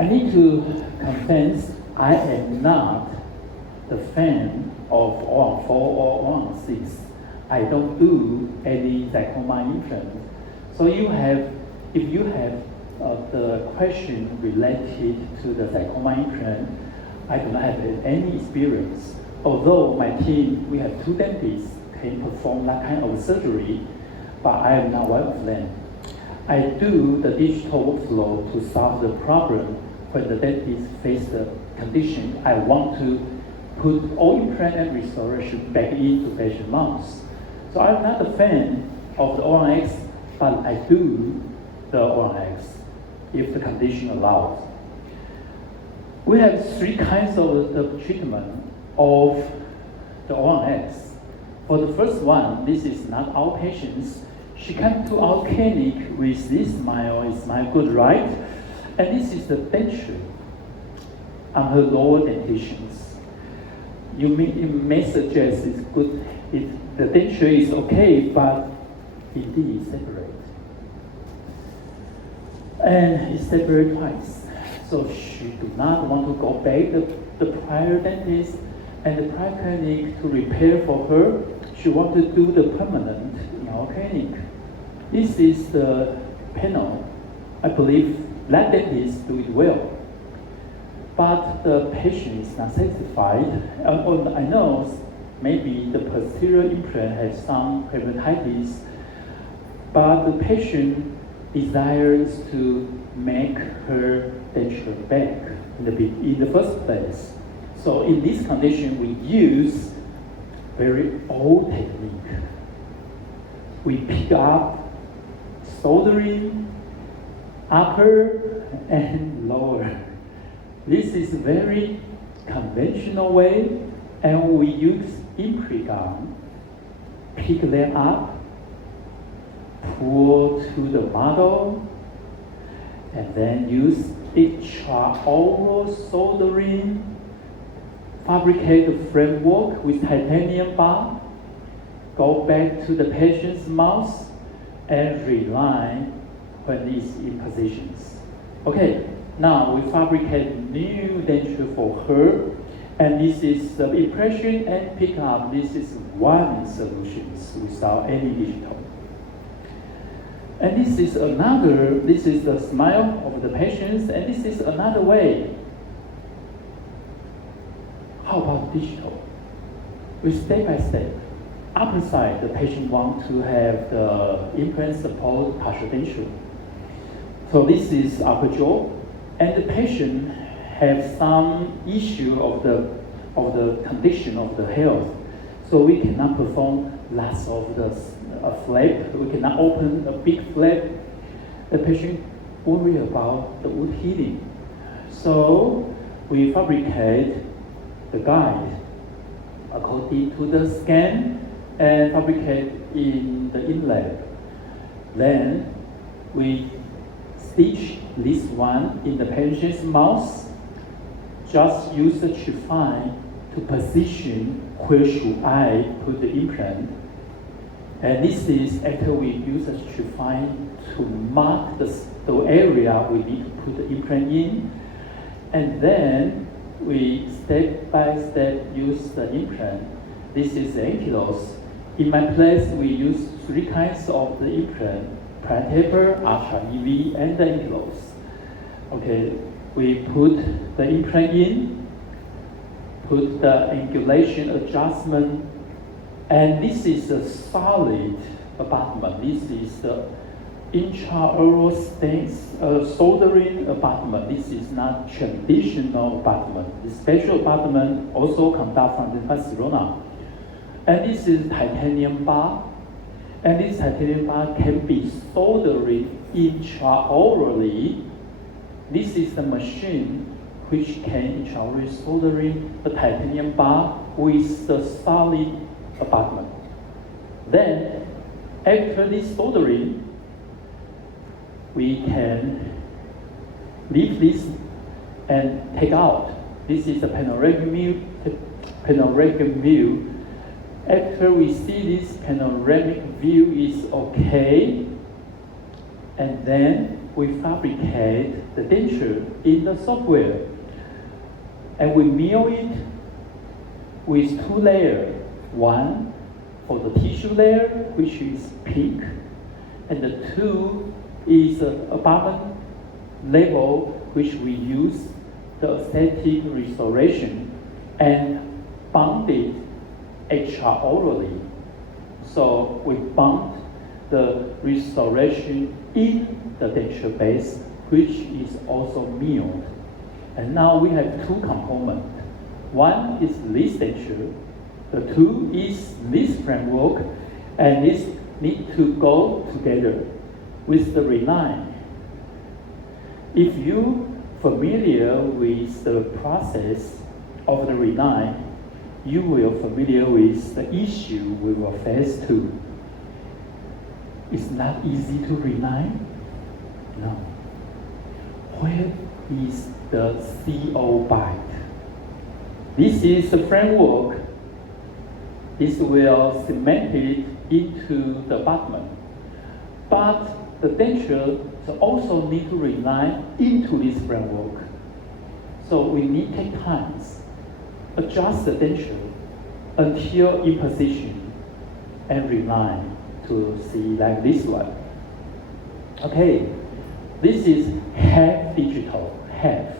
I need to confess I am not the fan of 014 or 016. I don't do any glaucoma implant. So if you have the question related to the glaucoma implant, I do not have any experience. Although my team, we have 2 dentists can perform that kind of surgery, but I am not one of them. I do the digital workflow to solve the problem when the dentist face the condition. I want to put all implant and restoration back into patient mouth. So I'm not a fan of the ORX, but I do the ORX if the condition allows. We have 3 kinds of the treatment of the ORX. For the first one, this is not our patients. She came to our clinic with this smile, is smile good, right? And this is the denture on her lower dentitions. You may suggest it's good, the denture is okay, but indeed it's separate. And it's separate twice. So she do not want to go back the prior dentist and the prior clinic to repair for her. She want to do the permanent in our clinic. This is the panel. I believe that dentist do it well. But the patient is not satisfied. I know maybe the posterior implant has some peritonitis, but the patient desires to make her denture back in the first place. So in this condition, we use very old technique. We pick up soldering upper and lower. This is very conventional way, and we use imprint gun, pick them up, pull to the model, and then use intraoral soldering, fabricate the framework with titanium bar, go back to the patient's mouth, and reline when it's in positions. Okay, now we fabricate new denture for her, and this is the impression and pickup. This is one solution without any digital. And this is the smile of the patients, and this is another way. How about digital? With step by step. Upper side, the patient wants to have the implant support partial denture. So this is upper jaw, and the patient have some issue of the condition of the health. So we cannot perform lots of the flap. We cannot open a big flap. The patient worry about the wound healing. So we fabricate the guide according to the scan and fabricate in the inlay. Then we stitch this one in the patient's mouth. Just use the trephine to position where should I put the implant. And this is after we use the trephine to mark the area we need to put the implant in. And then we step by step use the implant. This is the ankylose. In my place, we use 3 kinds of the implant: prime taper, ultra EV, and the ankylose. Okay, we put the implant in, put the angulation adjustment, and this is a solid abutment. This is the intraoral soldering abutment. This is not traditional abutment. The special abutment also conduct from the Barcelona. And this is titanium bar. And this titanium bar can be soldered intraorally. This is the machine which can intraorally soldering the titanium bar with the solid abutment. Then, after this soldering, we can leave this and take out. This is the panoramic view. After we see this panoramic view is okay, and then we fabricate the denture in the software, and we mill it with two layers. One for the tissue layer, which is pink, and the two is a bottom level, which we use the aesthetic restoration and bond it extraorally. So we bond the restoration in the denture base, which is also milled. And now we have two components. One is this denture, the two is this framework, and this need to go together with the reline. If you familiar with the process of the reline, you will familiar with the issue we will face too. It's not easy to reline. No. Where is the Tsao bite? This is the framework. This will cement it into the abutment. But the denture also need to reline into this framework. So we need to take time, adjust the denture until in position and reline to see like this one. Okay, this is half digital, half,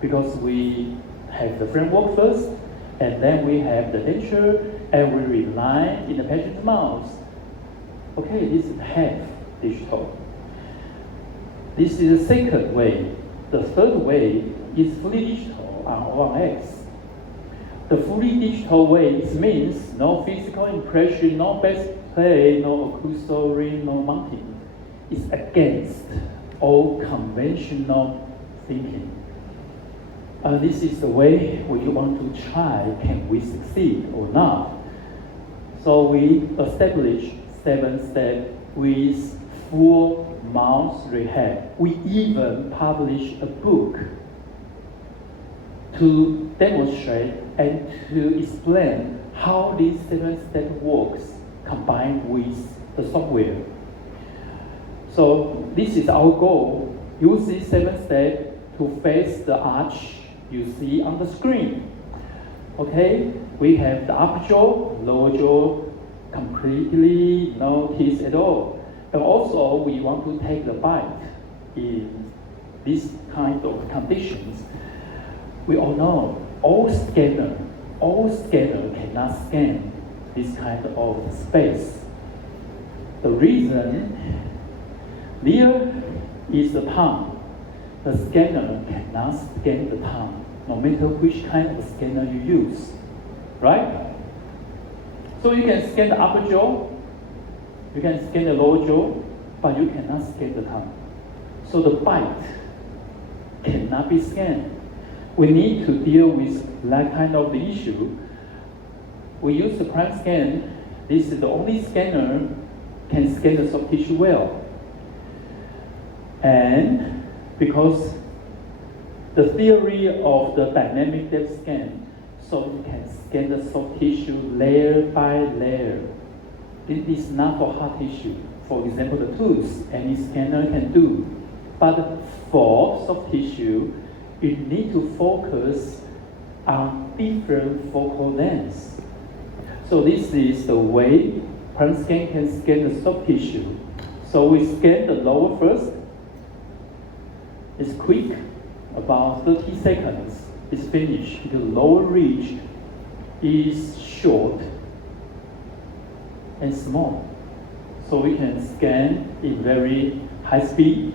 because we have the framework first, and then we have the denture, and we reline in the patient's mouth. Okay, this is half digital. This is the second way. The third way is fully digital on O1X. The fully digital way means no physical impression, no base plate, no accessory, no mounting. It's against all conventional thinking. This is the way we want to try, can we succeed or not? So we establish 7 steps with full mouth rehab. We even publish a book to demonstrate and to explain how this 7 step works combined with the software. So this is our goal. Use these 7 steps to face the arch you see on the screen. Okay, we have the upper jaw, lower jaw, completely no teeth at all. And also we want to take the bite in this kind of conditions. We all know all scanner cannot scan this kind of space. The reason there is the tongue. The scanner cannot scan the tongue, no matter which kind of scanner you use, right? So you can scan the upper jaw, you can scan the lower jaw, but you cannot scan the tongue. So the bite cannot be scanned. We need to deal with that kind of the issue. We use the prime scan. This is the only scanner can scan the soft tissue well. And because the theory of the dynamic depth scan, so you can scan the soft tissue layer by layer. It is not for hard tissue. For example, the tooth, any scanner can do. But for soft tissue, you need to focus on different focal lengths. So this is the way prime scan can scan the soft tissue. So we scan the lower first. It's quick, about 30 seconds. It's finished. The lower ridge is short and small. So we can scan in very high speed.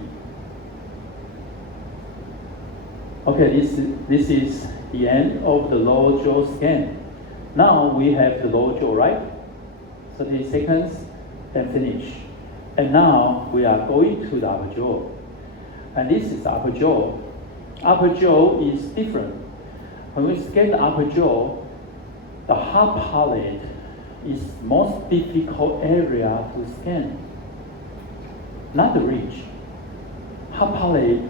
Okay, this is the end of the lower jaw scan. Now we have the lower jaw, right? 30 seconds and finish. And now we are going to the upper jaw. And this is the upper jaw. Upper jaw is different. When we scan the upper jaw, the hard palate is most difficult area to scan. Not the ridge. Hard palate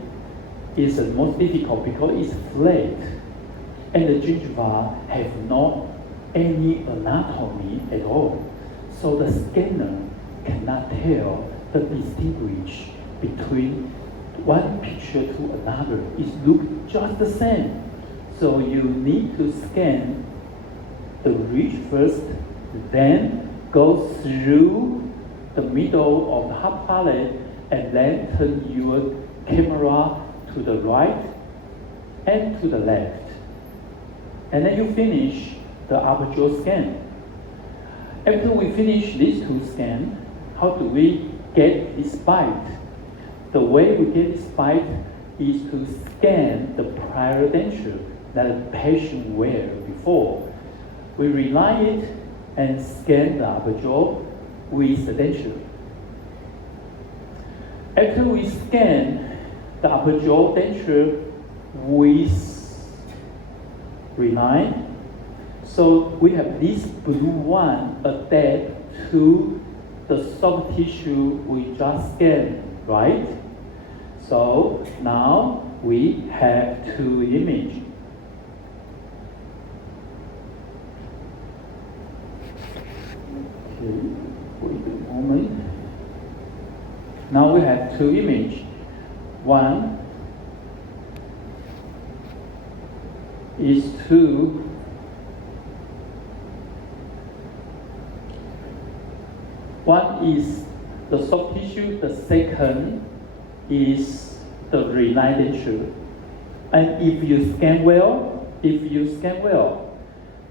is the most difficult because it's flat, and the gingiva have no any anatomy at all. So the scanner cannot tell the distinguish between one picture to another. It looks just the same. So you need to scan the ridge first, then go through the middle of the hot palette, and then turn your camera to the right and to the left. And then you finish the upper jaw scan. After we finish these two scans, how do we get this bite? The way we get this bite is to scan the prior denture that the patient wear before. We reline it and scan the upper jaw with the denture. After we scan the upper jaw denture with reline, so we have this blue one adapt to the soft tissue we just scanned, right? So now we have two images. Okay, wait a moment. Now we have two images. One is to one is the soft tissue, the second is the reline denture. And if you scan well,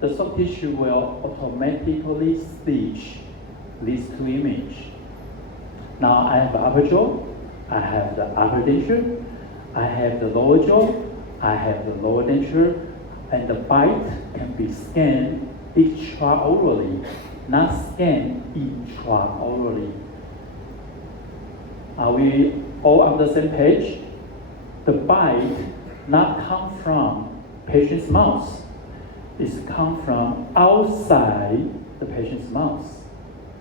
the soft tissue will automatically stitch these two images. Now I have the upper jaw, I have the upper denture, I have the lower jaw, I have the lower denture, and the bite can be scanned extraorally, not scanned intraorally. Are we all on the same page? The bite not come from patient's mouth. It's come from outside the patient's mouth.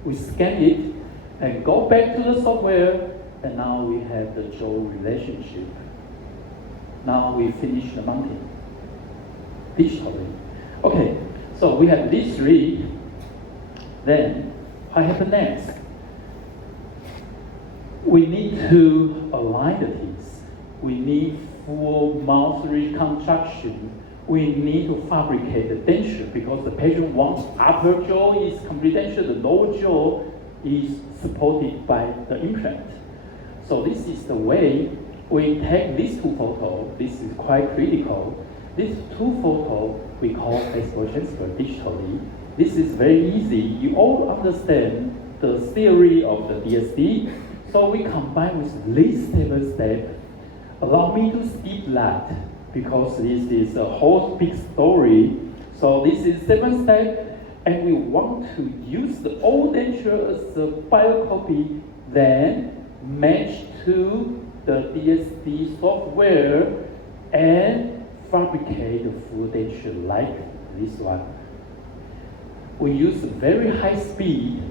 We scan it and go back to the software, and now we have the jaw relationship. Now we finish the mounting digitally. Okay, so we have these three. Then what happens next? We need to align the teeth. We need full mouth reconstruction. We need to fabricate the denture because the patient wants upper jaw is complete denture, the lower jaw is supported by the implant. So this is the way we take these two photos. This is quite critical. These two photos we call facial transfer digitally. This is very easy. You all understand the theory of the DSD. So we combine with this 7 steps. Allow me to skip that because this is a whole big story. So this is 7 steps, and we want to use the old denture as a biocopy, then match to the DSD software and fabricate the full denture like this one. We use very high speed,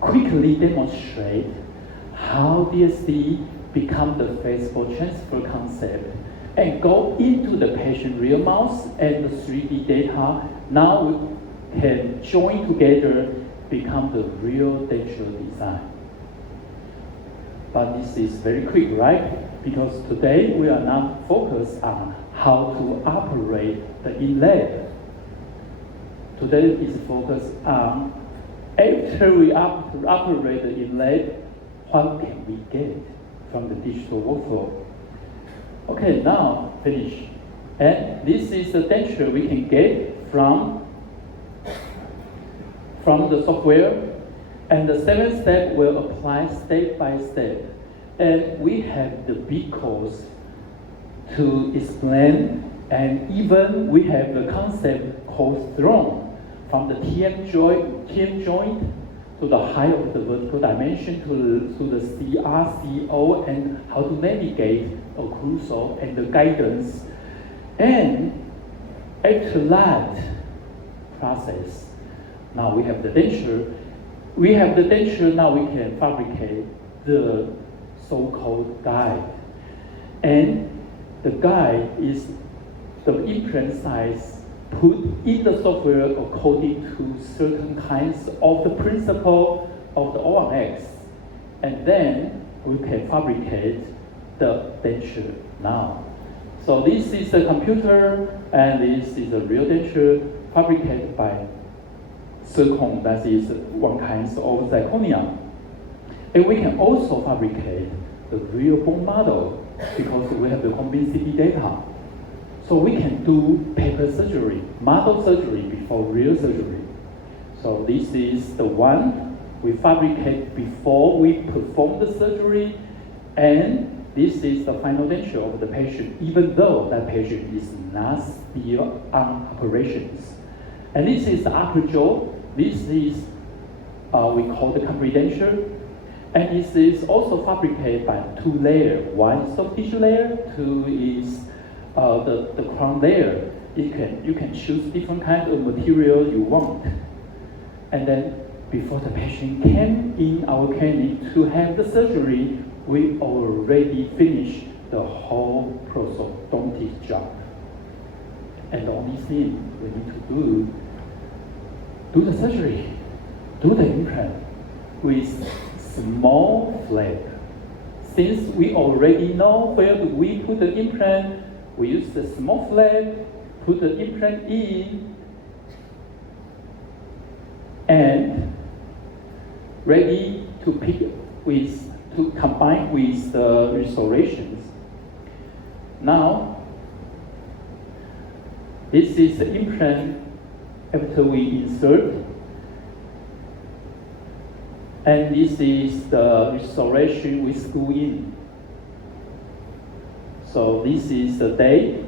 quickly demonstrate how DSD become the facial transfer concept and go into the patient real mouth and the 3D data. Now we can join together, become the real denture design. But this is very quick, right? Because today we are not focused on how to operate the in-lab. Today is focused on after we operate the in-lab, what can we get from the digital workflow? Okay, now finish. And this is the denture we can get from the software. And the 7 step will apply step by step. And we have the big course to explain, and even we have the concept called throne, from the TM joint to the height of the vertical dimension to the CRCO, and how to navigate occlusal and the guidance. And after that process, now we have the denture. We have the denture, now we can fabricate the so-called guide. And the guide is the implant size put in the software according to certain kinds of the principle of the O1X. And then we can fabricate the denture now. So this is a computer, and this is a real denture fabricated by zircon, that is one kind of zirconium. And we can also fabricate the real bone model because we have the convincing data. So we can do paper surgery, model surgery before real surgery. So this is the one we fabricate before we perform the surgery, and this is the final denture of the patient, even though that patient is not still on operations. And this is the upper jaw. This is we call the complete denture. And this is also fabricated by two layers. One is soft tissue layer, two is the crown layer. You can choose different kinds of material you want. And then before the patient came in our clinic to have the surgery, we already finished the whole prosthodontic job. And the only thing we need to do the surgery, do the implant with small flap. Since we already know where we put the implant, we use the small flap, put the implant in, and ready to combine with the restorations. Now, this is the implant after we insert, and this is the restoration we screw in. So this is the day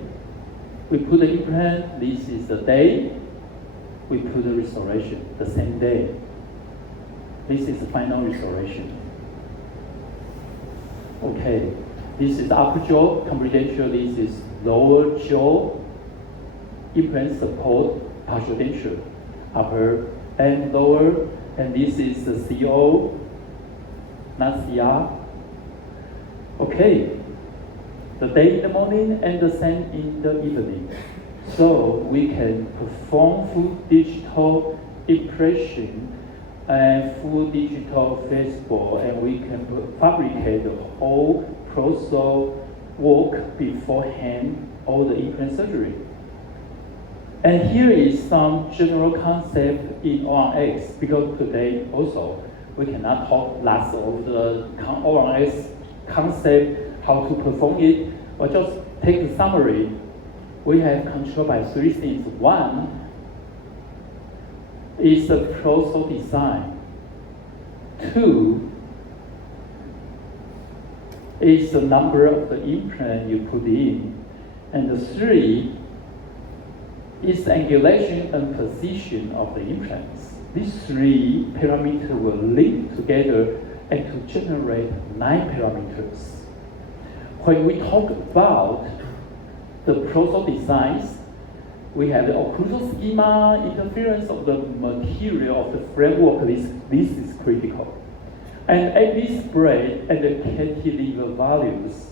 we put the implant, this is the day we put the restoration, the same day. This is the final restoration. Okay, this is upper jaw, complete denture, this is lower jaw, implant support, partial denture, upper and lower, and this is the CO, not CR. Okay, the day in the morning and the same in the evening. So we can perform full digital impression and full digital Facebook, and we can fabricate the whole process work beforehand all the implant surgery. And here is some general concept in O1X, because today also we cannot talk lots of the O1X concept, how to perform it, but just take the summary. We have control by three things. One is the process design. Two is the number of the implant you put in. And the three is the angulation and position of the implants. These three parameters will link together and to generate 9 parameters. When we talk about the process designs, we have the occlusal schema, interference of the material of the framework. This is critical. And AB spread and the cantilever values.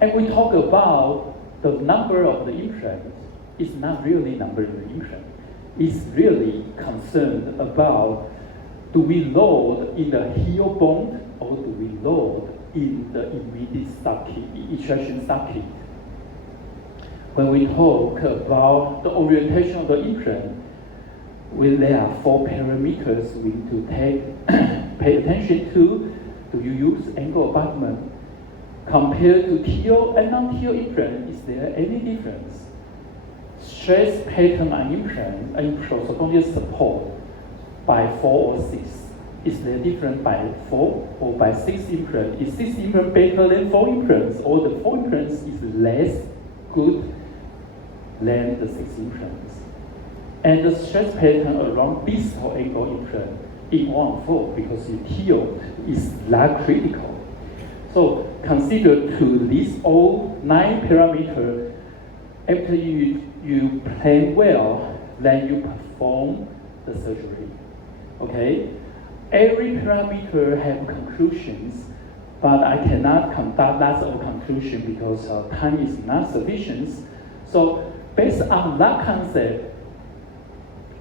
And we talk about the number of the implant. It's not really number of the implant. It's really concerned about, do we load in the heel bone or do we load in the immediate socket, extraction socket? When we talk about the orientation of the implant, there are 4 parameters we need to pay attention to. Do you use angle abutment? Compared to TO and non-TO implant, is there any difference? Stress pattern on implant and prosthodontic support by 4 or 6. Is there different by 4 or by 6 implants? Is 6 implants better than 4 implants, or the 4 implants is less good than the 6 implants? And the stress pattern around distal angle implant in 1-4, because the TO is not critical. So consider to these all 9 parameters. After you plan well, then you perform the surgery. Okay? Every parameter have conclusions, but I cannot conduct lots of conclusion because time is not sufficient. So based on that concept,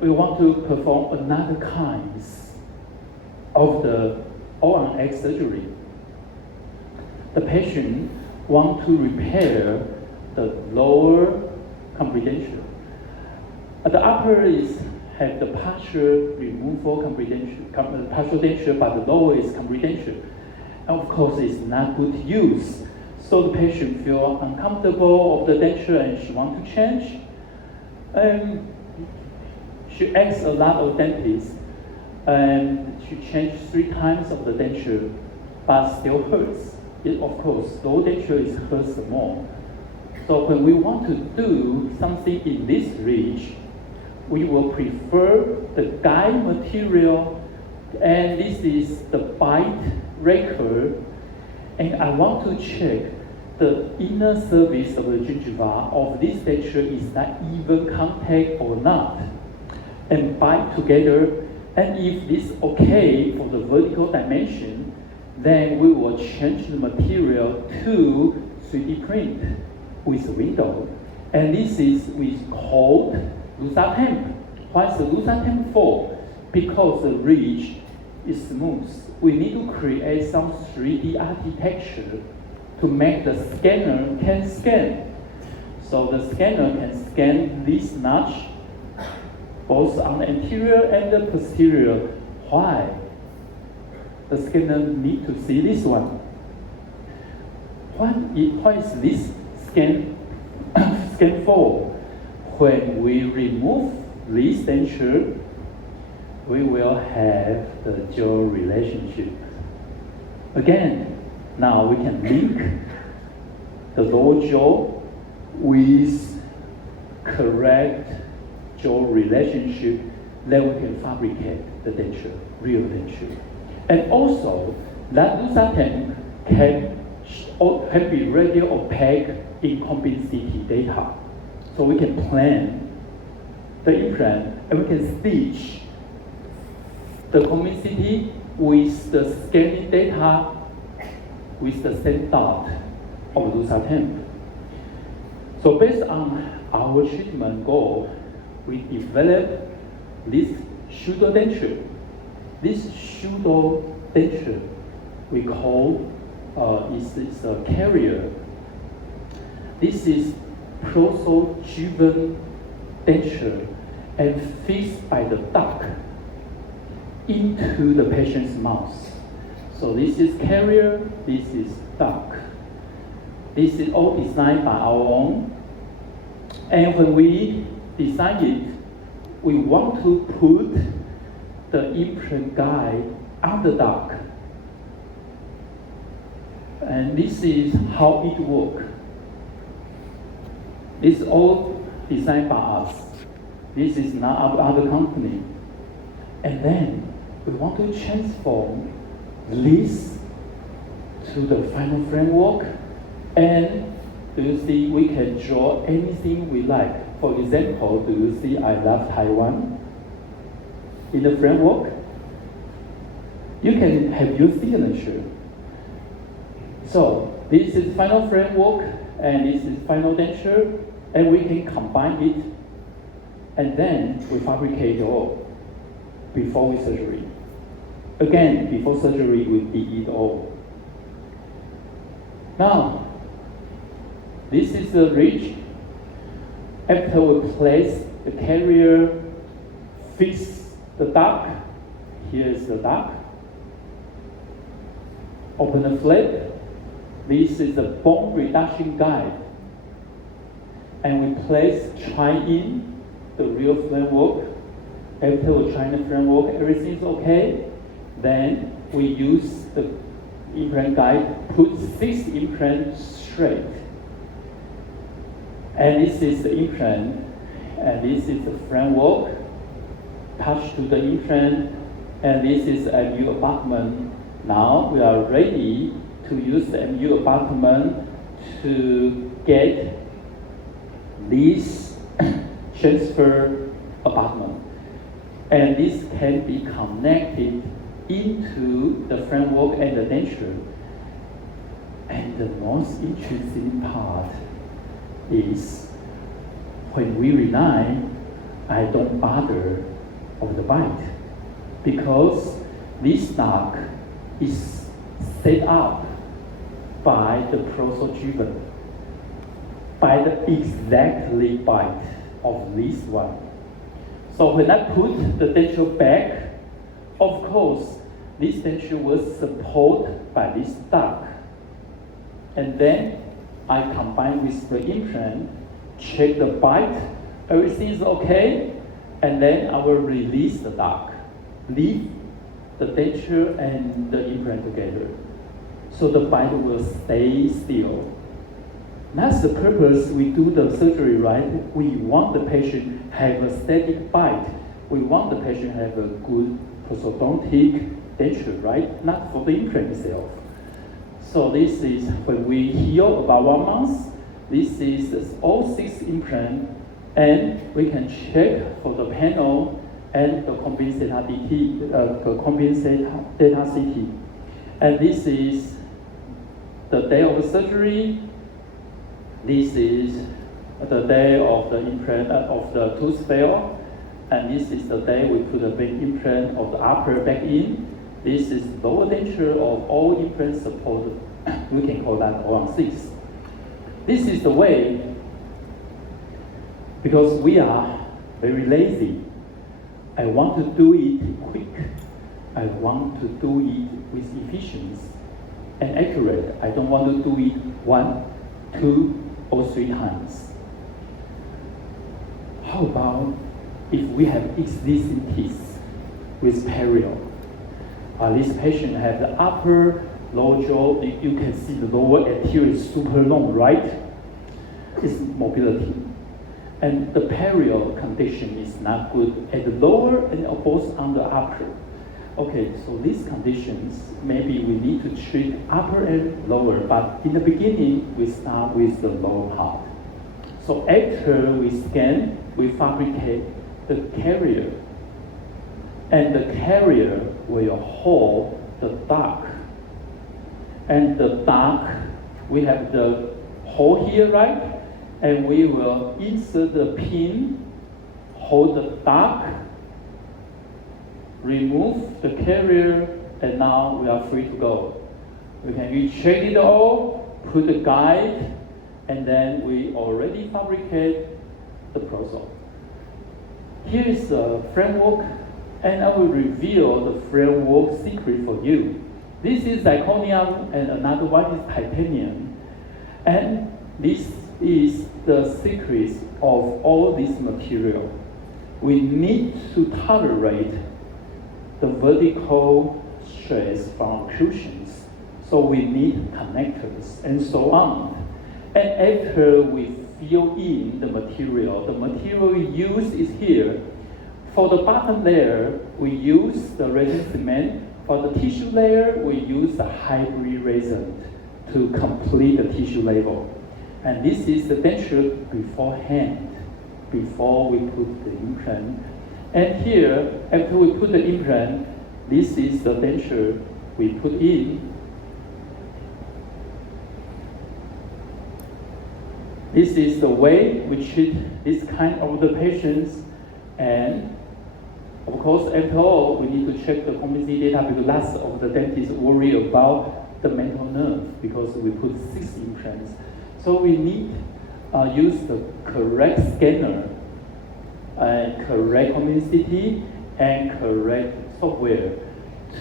we want to perform another kinds of the or on egg surgery. The patient want to repair the lower complete denture. The upper is have the partial removal complete denture, partial denture, but the lower is complete denture. And of course, it's not good use. So the patient feel uncomfortable of the denture and she want to change. She asks a lot of dentists, and she changed 3 times of the denture, but still hurts. Of course, low denture is hurts more. So when we want to do something in this ridge, we will prefer the guide material, and this is the bite record. And I want to check the inner surface of the gingiva of this denture is not even contact or not, and bite together. And if this okay for the vertical dimension, then we will change the material to 3D print with window. And this is called Lusatemp. Why is the Lusatemp for? Because the ridge is smooth. We need to create some 3D architecture to make the scanner can scan. So the scanner can scan this notch both on the anterior and the posterior. Why? The scanner need to see this one. Why is this scan for? When we remove this denture, we will have the jaw relationship. Again, now we can link the lower jaw with correct jaw relationship, then we can fabricate the denture, real denture. And also, that Lusatemp can be radio opaque incompetency data. So we can plan the implant and we can stitch the comedicity with the scanning data with the same dot of Lusatemp. So based on our treatment goal, we developed this pseudo denture. This pseudo denture we call is a carrier. This is proso-driven denture and fixed by the duct into the patient's mouth. So this is carrier, this is duct. This is all designed by our own. And when we design it, we want to put the implant guide on the duct. And this is how it works. This is all designed by us. This is not other company. And then we want to transform this to the final framework. And do you see we can draw anything we like? For example, do you see I love Taiwan in the framework? You can have your signature. So this is final framework and this is final denture, and we can combine it, and then we fabricate it all before we surgery. Again, before surgery we did it all. Now, this is the ridge. After we place the carrier, fix the duct. Here is the duct. Open the flap. This is the bone reduction guide. And we try in the real framework. After we try the framework, everything is okay. Then we use the implant guide, put 6 implants straight. And this is the implant, and this is the framework. Touch to the implant, and this is MU abutment. Now we are ready to use the MU abutment to get this transfer abutment. And this can be connected into the framework and the denture. And the most interesting part is when we reline, I don't bother of the bite, because this duct is set up by the prosojuven, by the exactly bite of this one. So when I put the denture back, of course, this denture was supported by this duct. And then I combine with the implant, check the bite, everything is okay, and then I will release the duct, leave the denture and the implant together. So the bite will stay still. That's the purpose we do the surgery, right? We want the patient have a static bite. We want the patient have a good prosthodontic denture, right? Not for the implant itself. So this is when we heal about 1 month. This is all 6 implants, and we can check for the panel and the compensator DT, the compensator data CT. And this is the day of the surgery. This is the day of the implant of the tooth fail, and this is the day we put the big implant of the upper back in. This is lower denture of all implants supported. We can call that 016. This is the way, because we are very lazy. I want to do it quick. I want to do it with efficiency and accurate. I don't want to do it 1, 2, or 3 times. How about if we have existing teeth with perio? This patient has the upper lower jaw. You can see the lower anterior is super long, right? It's mobility. And the perio condition is not good at the lower and both on the upper. Okay, so these conditions, maybe we need to treat upper and lower, but in the beginning, we start with the lower part. So after we scan, we fabricate the carrier, and the carrier will hold the duct. And the duct, we have the hole here, right? And we will insert the pin, hold the duct, remove the carrier, and now we are free to go. We can recheck it all, put the guide, and then we already fabricate the proso. Here is the framework, and I will reveal the framework secret for you. This is zirconium, and another one is titanium. And this is the secret of all this material. We need to tolerate the vertical stress from occlusions. So we need connectors and so on. And after we fill in the material we use is here. For the bottom layer, we use the resin cement. For the tissue layer, we use the hybrid resin to complete the tissue level. And this is the denture beforehand, before we put the implant. And here, after we put the implant, this is the denture we put in. This is the way we treat this kind of the patients. And of course, after all, we need to check the competency data because lots of the dentists worry about the mental nerve because we put 6 implants. So we need use the correct scanner, correct competency, and correct software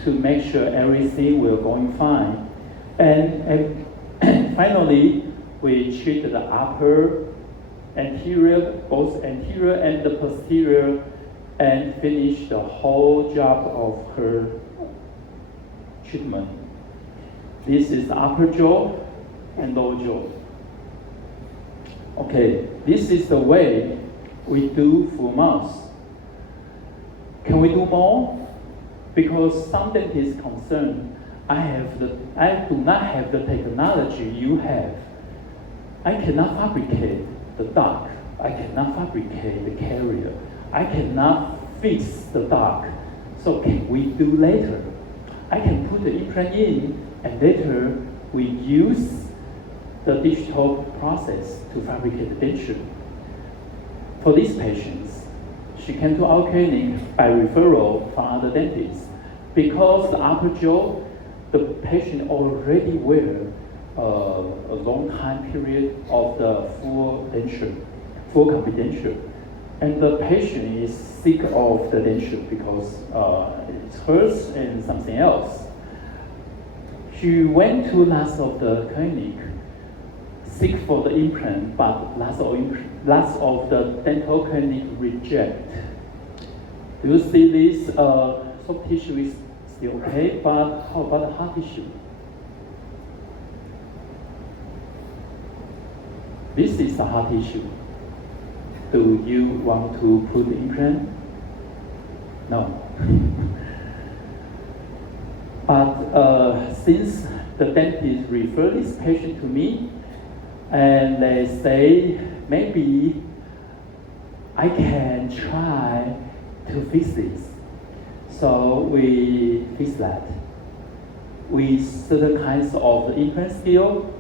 to make sure everything will going fine. And finally, we treat the upper anterior, both anterior and the posterior, and finish the whole job of her treatment. This is the upper jaw and lower jaw. Okay, this is the way we do full mouth. Can we do more? Because some dentists concerned, I do not have the technology you have. I cannot fabricate the duct. I cannot fabricate the carrier. I cannot fix the duct. So can we do later? I can put the implant in, and later we use the digital process to fabricate the denture. For these patients, she came to our clinic by referral from other dentists. Because the upper jaw, the patient already wear a long time period of the full denture, full complete denture. And the patient is sick of the denture because it hurts and something else. She went to last of the clinic, seek for the implant, but last of the dental clinic reject. Do you see this soft tissue is still okay, but how about the hard tissue? This is the hard tissue. Do you want to put the implant? No. But since the dentist referred this patient to me, and they say maybe I can try to fix this. So we fix that with certain kinds of implant skill.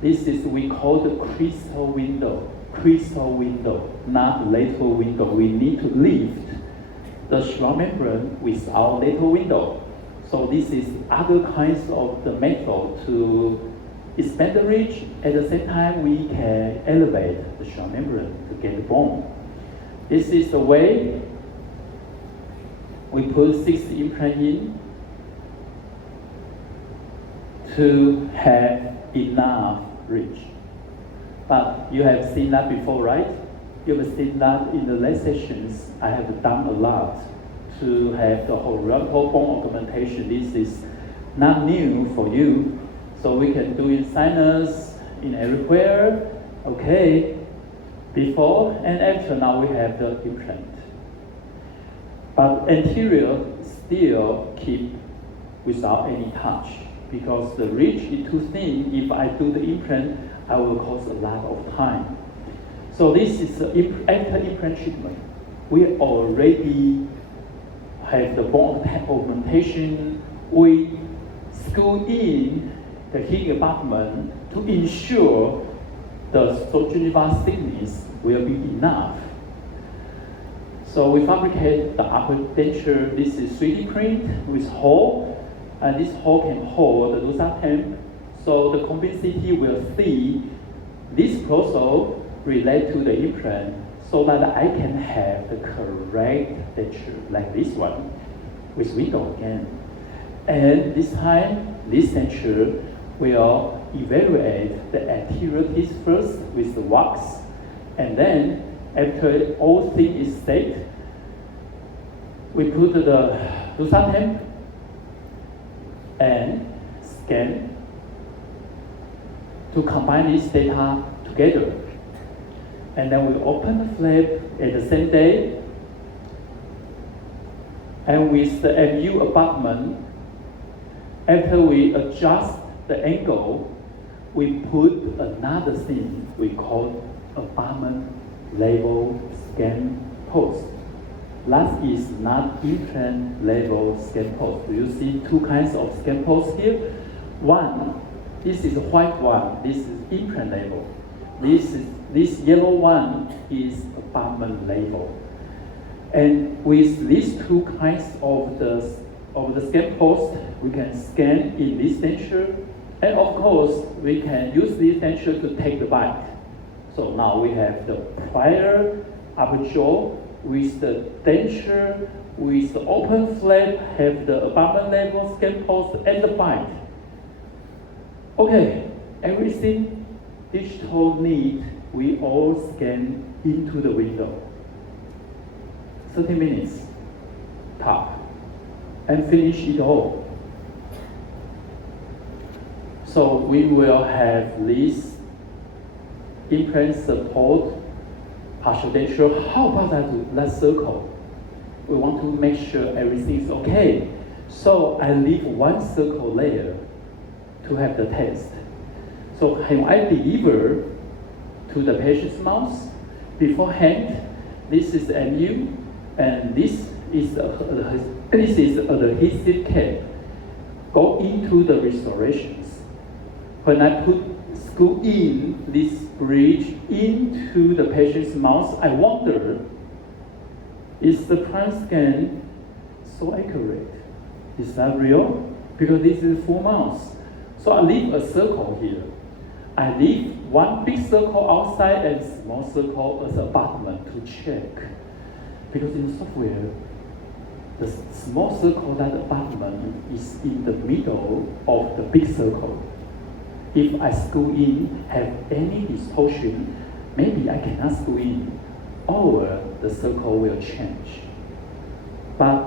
This is we call the crystal window. Crystal window, not lateral window. We need to lift the surround membrane with our lateral window. So this is other kinds of the method to expand the ridge. At the same time, we can elevate the surround membrane to get the bone. This is the way we put 6 implants in to have enough ridge. But you have seen that before, right? You have seen that in the last sessions. I have done a lot to have the horizontal bone augmentation. This is not new for you. So we can do in sinus, in everywhere. Okay. Before and after, now we have the implant. But anterior still keep without any touch because the ridge is too thin. If I do the implant, I will cost a lot of time. So this is after implant treatment. We already have the bone augmentation. We screw in the healing abutment to ensure the gingival thickness will be enough. So we fabricate the upper denture. This is 3D print with hole, and this hole can hold the dorsal temp. So the compensity will see this proposal relate to the implant so that I can have the correct denture like this one with window again. And this time, this denture will evaluate the anterior teeth first with the wax, and then after all things is set, we put the dorsal temp and scan to combine this data together. And then we open the flap at the same day. And with the MU abutment, after we adjust the angle, we put another thing we call abutment level scan post. Last is not implant level scan post. You see 2 kinds of scan posts here. One, this is a white one. This is implant level. This yellow one is abutment level. And with these 2 kinds of the scan post, we can scan in this denture, and of course we can use this denture to take the bite. So now we have the prior upper jaw with the denture, with the open flap, have the abutment level scan post and the bite. Okay, everything digital need, we all scan into the window. 30 minutes, top, and finish it all. So we will have this implant support partial denture. How about that circle? We want to make sure everything is okay. So I leave 1 circle layer to have the test. So when I deliver to the patient's mouth, beforehand, this is MU, and this is adhesive cap. Go into the restorations. When I screw in this bridge into the patient's mouth, I wonder, is the prime scan so accurate? Is that real? because this is full mouth. So I leave a circle here. I leave one big circle outside and small circle as a abutment to check. Because in software, the small circle, that abutment, is in the middle of the big circle. If I screw in, have any distortion, maybe I cannot screw in, or the circle will change. But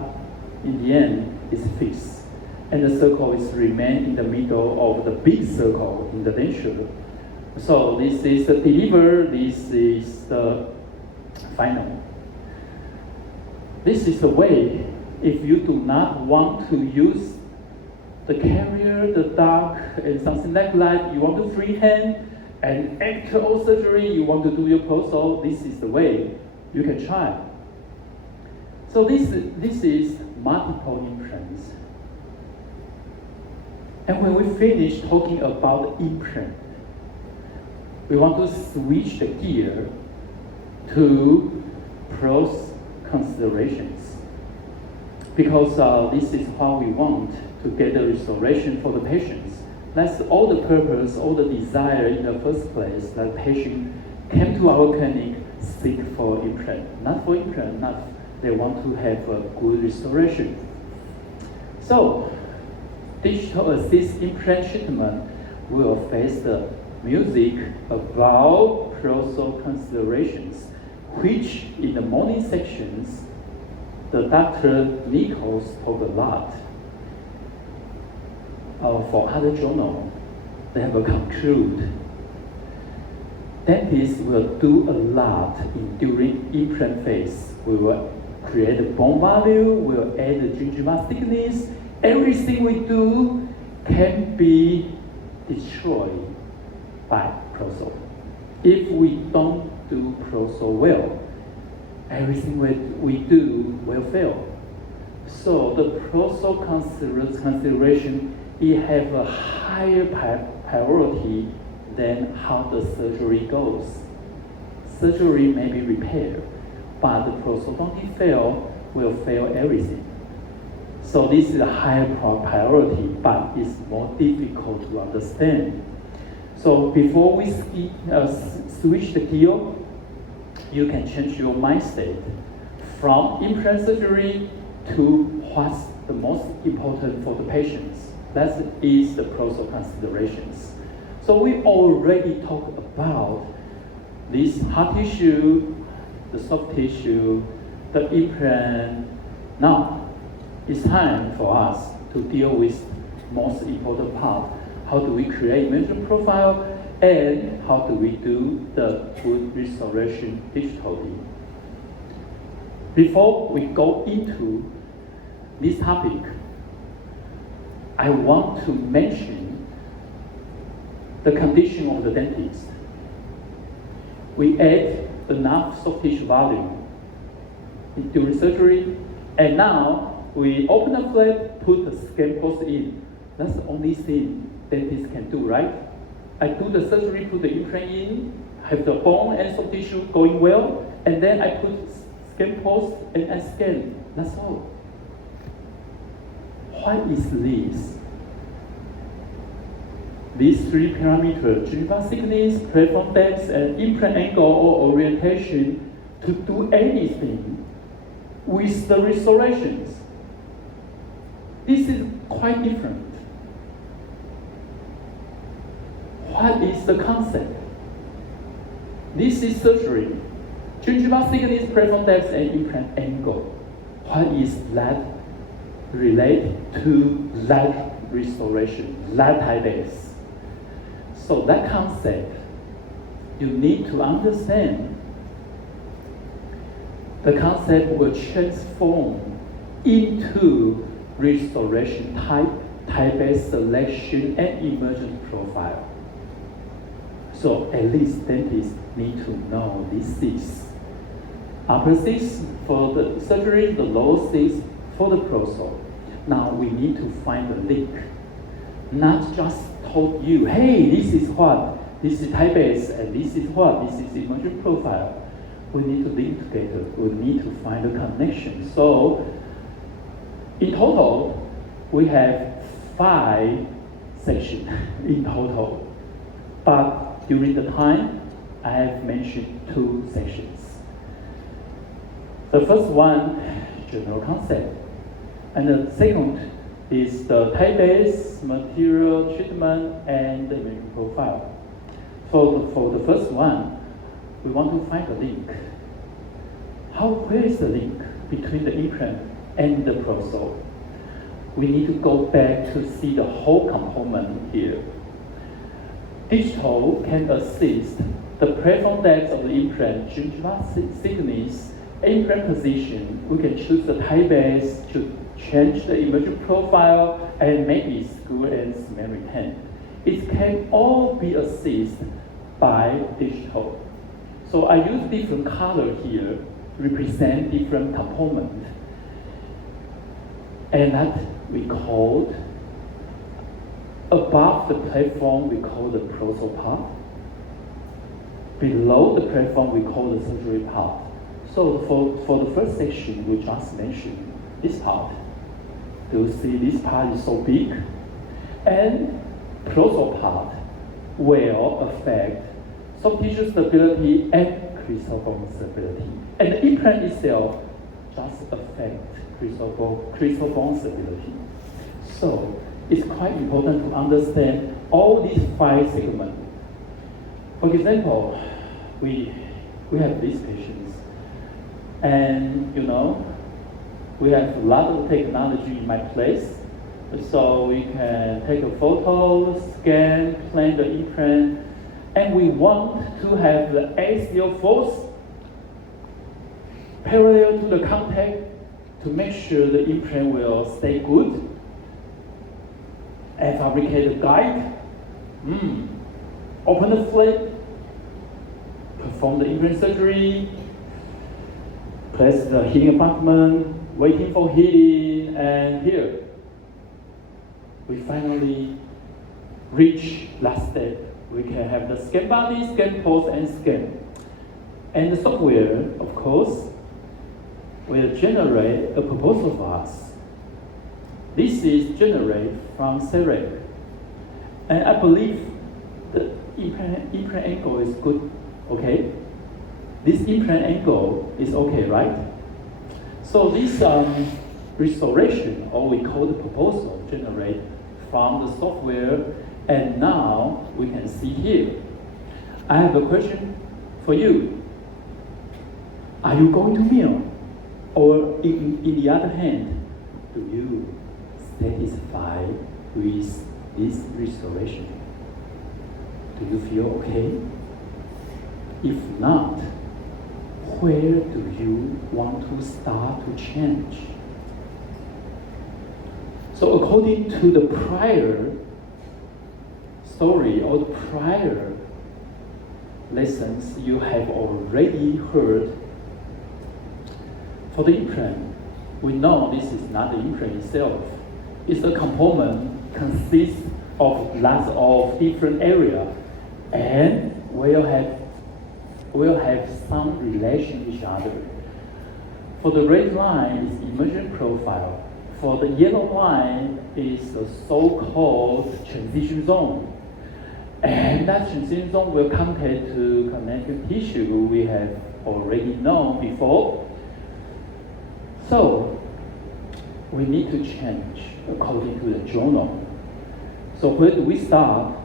in the end, it's fixed. And the circle is remain in the middle of the big circle in the denture. So this is the deliver, this is the final. This is the way, if you do not want to use the carrier, the duct, and something like that, you want to freehand, and after all surgery, you want to do your prosol, this is the way you can try. So this is multiple implants. And when we finish talking about implant, we want to switch the gear to pros considerations. Because this is how we want to get the restoration for the patients. That's all the purpose, all the desire in the first place, that patient came to our clinic seek for implant. Not for implant, they want to have a good restoration. So, digital assist implant treatment will face the music about prosol considerations, which in the morning sections, the Dr. Nichols talked a lot. For other journal, they have a conclude. Dentists will do a lot during implant phase. We will create a bone value, we will add the gingiva thickness. Everything we do can be destroyed by prosol. If we don't do prosol well, everything we do will fail. So the prosol consideration, it have a higher priority than how the surgery goes. Surgery may be repaired, but the prosthodontic fail will fail everything. So this is a higher priority, but it's more difficult to understand. So before we switch the gear, you can change your mind state from implant surgery to what's the most important for the patients. That is the prosol considerations. So we already talked about this hard tissue, the soft tissue, the implant. Now, it's time for us to deal with most important part. How do we create imaging profile, and how do we do the good restoration digitally? Before we go into this topic, I want to mention the condition of the dentist. We add enough soft tissue volume during surgery, and now we open the flap, put the scan post in. That's the only thing dentists can do, right? I do the surgery, put the implant in, have the bone and soft tissue going well, and then I put scan post and I scan. That's all. What is this? These three parameters, gingiva thickness, platform depth, and implant angle or orientation, to do anything with the restorations. This is quite different. What is the concept? This is surgery. Gingiva thickness, platform depth, and implant angle. What is that related to that restoration, that type base? So that concept, you need to understand. The concept will transform into restoration type-based selection, and emergent profile. So at least dentists need to know these six. Upper six for the surgery, the lower six for the prosol. Now we need to find the link. Not just told you, hey, this is what, this is type base, and this is what, this is emergent profile. We need to link together. We need to find a connection. So in total, we have 5 sections in total. But during the time, I have mentioned 2 sections. The first one, general concept. And the second is the type-based material treatment and the imaging profile. For the first one, we want to find a link. Where is the link between the implant and the prosole? We need to go back to see the whole component here. Digital can assist the platform depth of the implant, gingiva thickness, implant position. We can choose the type base to change the imaging profile and maybe screw and cement retain. It can all be assisted by digital. So I use different color here to represent different components. And that we called, above the platform we call the prosole part. Below the platform we call the surgery part. So for the first section we just mentioned, this part. You see this part is so big. And prosole part will affect soft tissue stability and crystal bone stability. And the implant itself just affects crystal bone stability. So it's quite important to understand all these 5 segments. For example, we have these patients, and we have a lot of technology in my place. So we can take a photo, scan, plan the implant, and we want to have the axial force parallel to the contact to make sure the implant will stay good. And fabricate a guide, open the flap, perform the implant surgery, place the heating abutment, waiting for heating, and here we finally reach last step. We can have the scan body, scan pose, and scan. And the software, of course, will generate a proposal for us. This is generated from CEREC. And I believe the implant angle is good, okay? This implant angle is okay, right? So this restoration, or we call the proposal, generate from the software, and now we can see here. I have a question for you. Are you going to mill? Or in the other hand, do you satisfied with this restoration? Do you feel okay? If not, where do you want to start to change? So according to the prior story or the prior lessons you have already heard, for the implant, we know this is not the implant itself. It's a component consists of lots of different areas and will have some relation to each other. For the red line is imaging profile. For the yellow line is the so-called transition zone. And that transition zone will contact to connective tissue we have already known before. So we need to change according to the journal. So where do we start?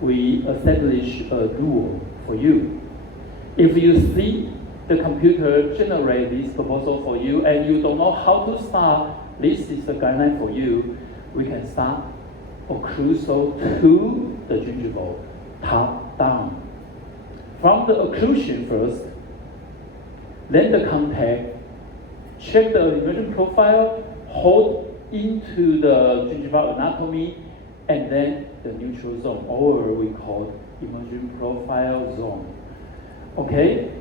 We establish a rule for you. If you see the computer generate this proposal for you and you don't know how to start, this is the guideline for you. We can start occlusal to the gingival, top down. From the occlusion first, then the contact, check the imaging profile, hold into the gingival anatomy, and then the neutral zone, or we call imaging profile zone. Okay?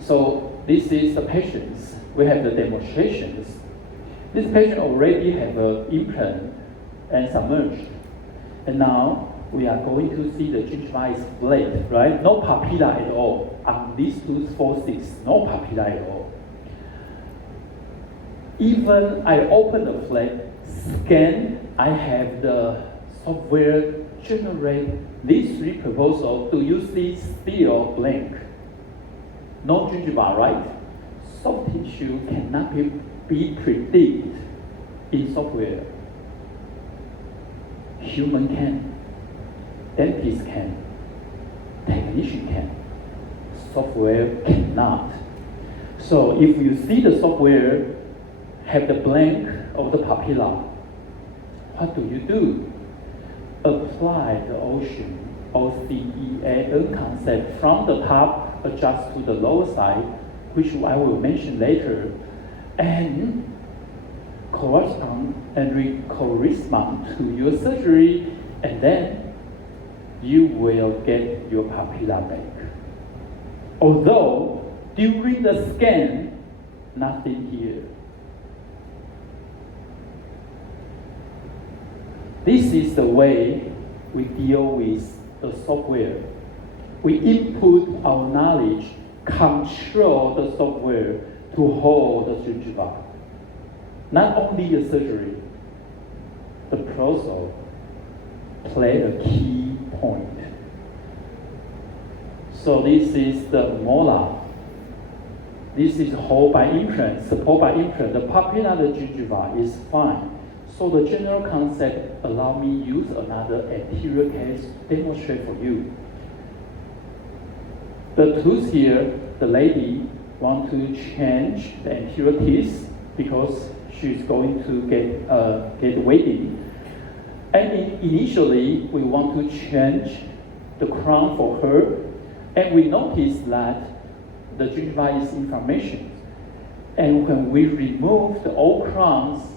So this is the patients. We have the demonstrations. This patient already have an implant and submerged. And now we are going to see the gingiva is flat, right? No papilla at all. On these 2, 4, 6, no papilla at all. Even I open the flap, scan, I have the software generate these three proposals. Do you see still blank? No gingiva, right? Soft tissue cannot be predicted in software. Human can, dentist can, technician can, software cannot. So if you see the software have the blank of the papilla, what do? Apply the ocean OCEAN concept from the top, adjust to the lower side, which I will mention later, and correspond to your surgery, and then you will get your papilla back. Although during the scan, nothing here. This is the way we deal with the software. We input our knowledge, control the software to hold the gingiva. Not only the surgery, the proso play a key point. So this is the molar. This is hold by implant, support by implant. The papilla, the gingiva is fine. So the general concept allow me use another anterior case to demonstrate for you. The tooth here, the lady want to change the anterior teeth because she's going to get weighting. And initially, we want to change the crown for her, and we notice that the gingiva is inflammation. And when we remove the old crowns,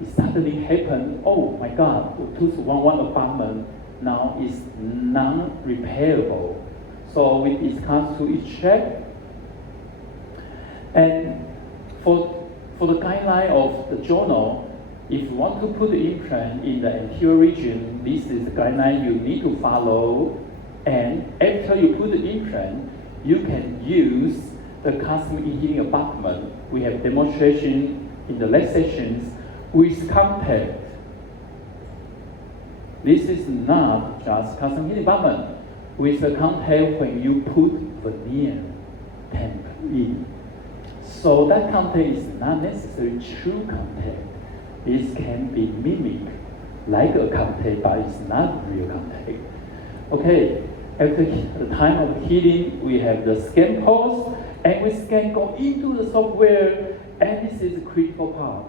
it suddenly happened, oh my God, the tooth 1 abutment now is non-repairable. So we discuss to each check. And for the guideline of the journal, if you want to put the implant in the anterior region, this is the guideline you need to follow. And after you put the implant, you can use the custom healing abutment. We have demonstration in the last sessions with contact. This is not just custom healing abutment. With the contact when you put veneer temp in. So that contact is not necessarily true contact. This can be mimicked like a contact, but it's not real contact. Okay, after the time of healing, we have the scan pause, and we scan go into the software, and this is the critical part.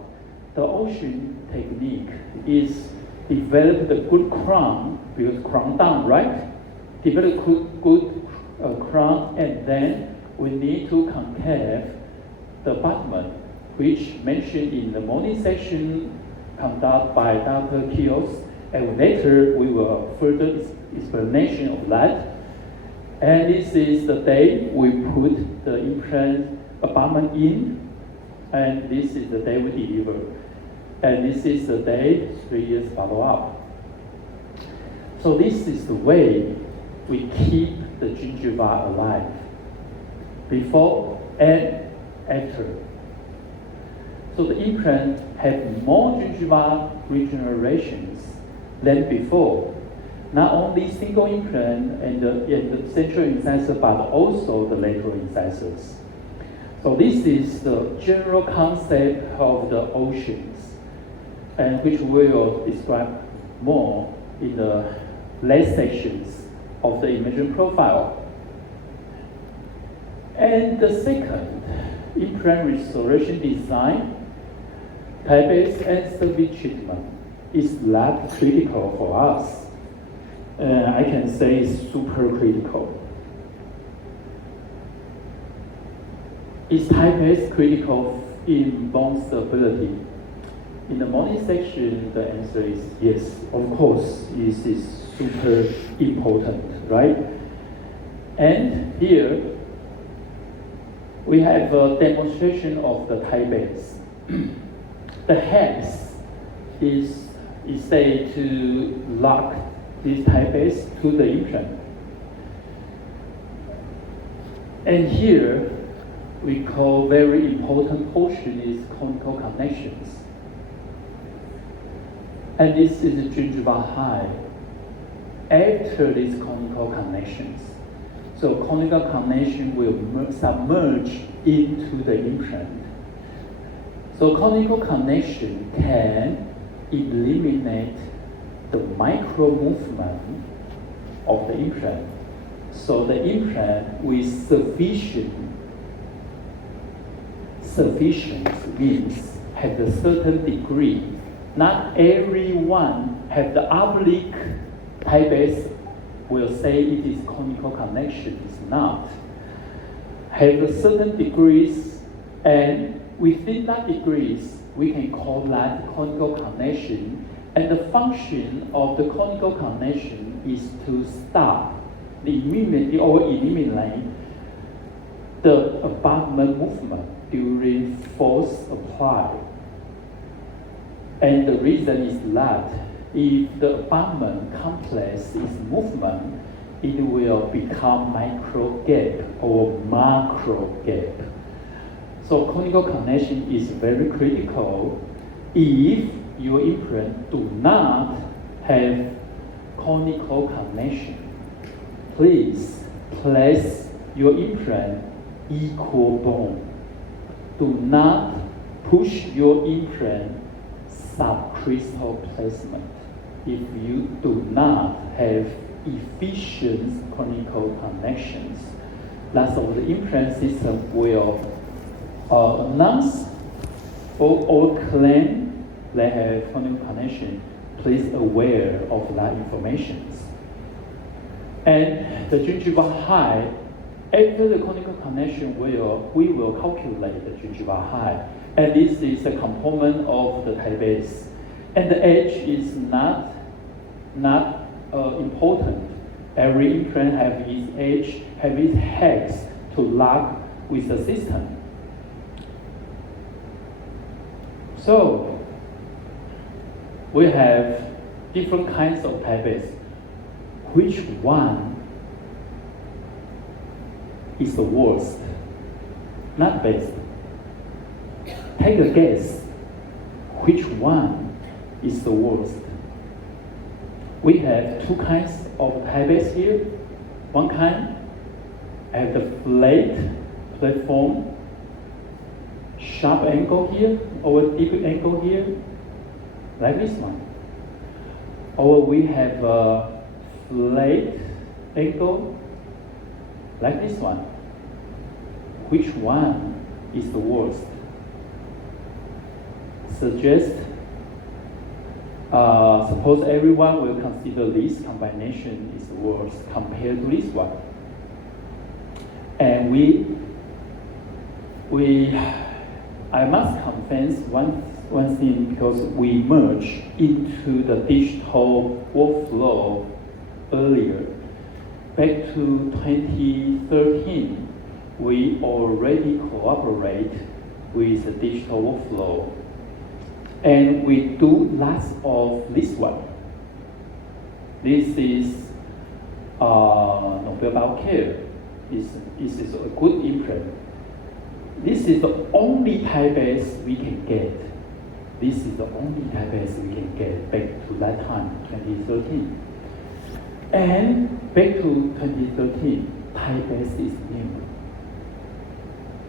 The ocean technique is develop the good crown, because crown down, right? Develop good crown, and then we need to concave the abutment, which mentioned in the morning session conducted by Dr. Kios, and later we will further explanation of that. And this is the day we put the implant abutment in, and this is the day we deliver. And this is the day 3 years follow-up. So this is the way we keep the gingiva alive, before and after. So the implant have more gingiva regenerations than before. Not only single implant and the central incisor, but also the lateral incisors. So this is the general concept of the oceans, and which we will describe more in the last sections of the imaging profile. And the second, implant restoration design, type-based and service treatment is lab critical for us. I can say it's super critical. Is type-based critical in bone stability? In the morning section, the answer is yes. Of course, this is super important, right? And here, we have a demonstration of the tie base. The hex is said to lock this tie base to the implant. And here, we call very important portion is conical connections. And this is the gingiva high after these conical connections. So conical connection will submerge into the implant. So conical connection can eliminate the micro movement of the implant. So the implant with sufficient means have a certain degree. Not everyone have the oblique high base will say it is conical connection. It's not. Have a certain degrees, and within that degrees, we can call that conical connection. And the function of the conical connection is to stop or eliminate the abutment movement during force applied. And the reason is that if the abutment complex is movement, it will become micro gap or macro gap. So conical connection is very critical. If your implant do not have conical connection, please place your implant equal bone. Do not push your implant subcrystal placement if you do not have efficient conical connections. That's all the implant system will announce or claim they have conical connection. Please aware of that information. And the gingiva height, after the conical connection, we will calculate the gingiva height. And this is a component of the thigh base. And the edge is not important. Every implant have its edge, have its hex to lock with the system. So we have different kinds of thigh base. Which one is the worst? Not best. Take a guess. Which one is the worst? We have two kinds of thigh base here. One kind have the flat platform, sharp angle here, or deep angle here, like this one. Or we have a flat angle, like this one. Which one is the worst? Suggest, suppose everyone will consider this combination is worse compared to this one. And I must confess one thing, because we merged into the digital workflow earlier. Back to 2013, we already cooperate with the digital workflow. And we do lots of this one. This is Nobel Biocare. This is a good implant. This is the only thigh base we can get. This is the only thigh base we can get back to that time, 2013. And back to 2013, thigh base is new.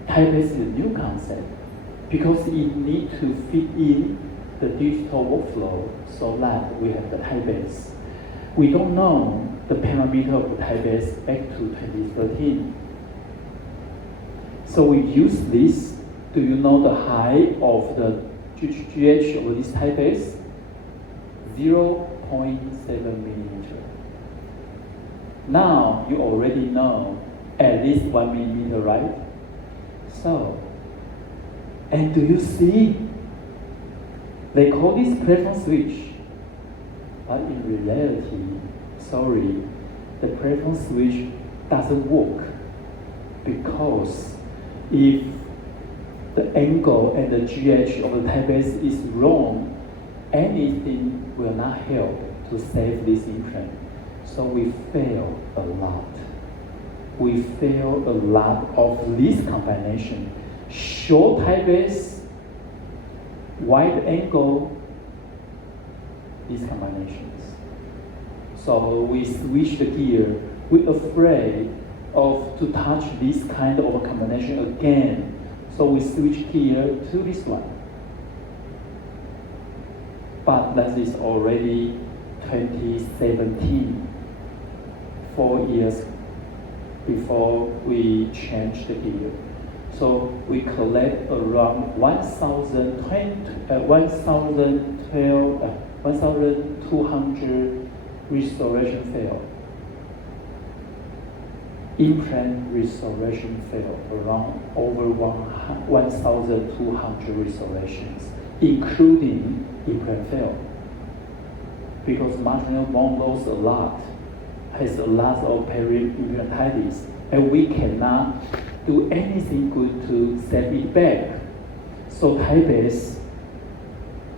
Thigh base is a new concept because it needs to fit in the digital workflow so that we have the thigh base. We don't know the parameter of the thigh base back to 2013. So we use this. Do you know the height of the GH of this thigh base? 0.7 millimeter. Now you already know at least 1 millimeter, right? So, and do you see? They call this platform switch, but in reality, sorry, the platform switch doesn't work, because if the angle and the GH of the thigh base is wrong, anything will not help to save this implant. So we fail a lot. We fail a lot of this combination. Short thigh base, wide angle, these combinations. So we switch the gear. We're afraid of to touch this kind of a combination again. So we switch gear to this one. But that is already 2017, 4 years before we changed the gear. So we collect around 1,200 restoration fail. Implant restoration fail, around over 1,200 restorations, including implant fail. Because marginal bone loss a lot, has a lot of peri-implantitis, and we cannot do anything good to set it back. So Taipei,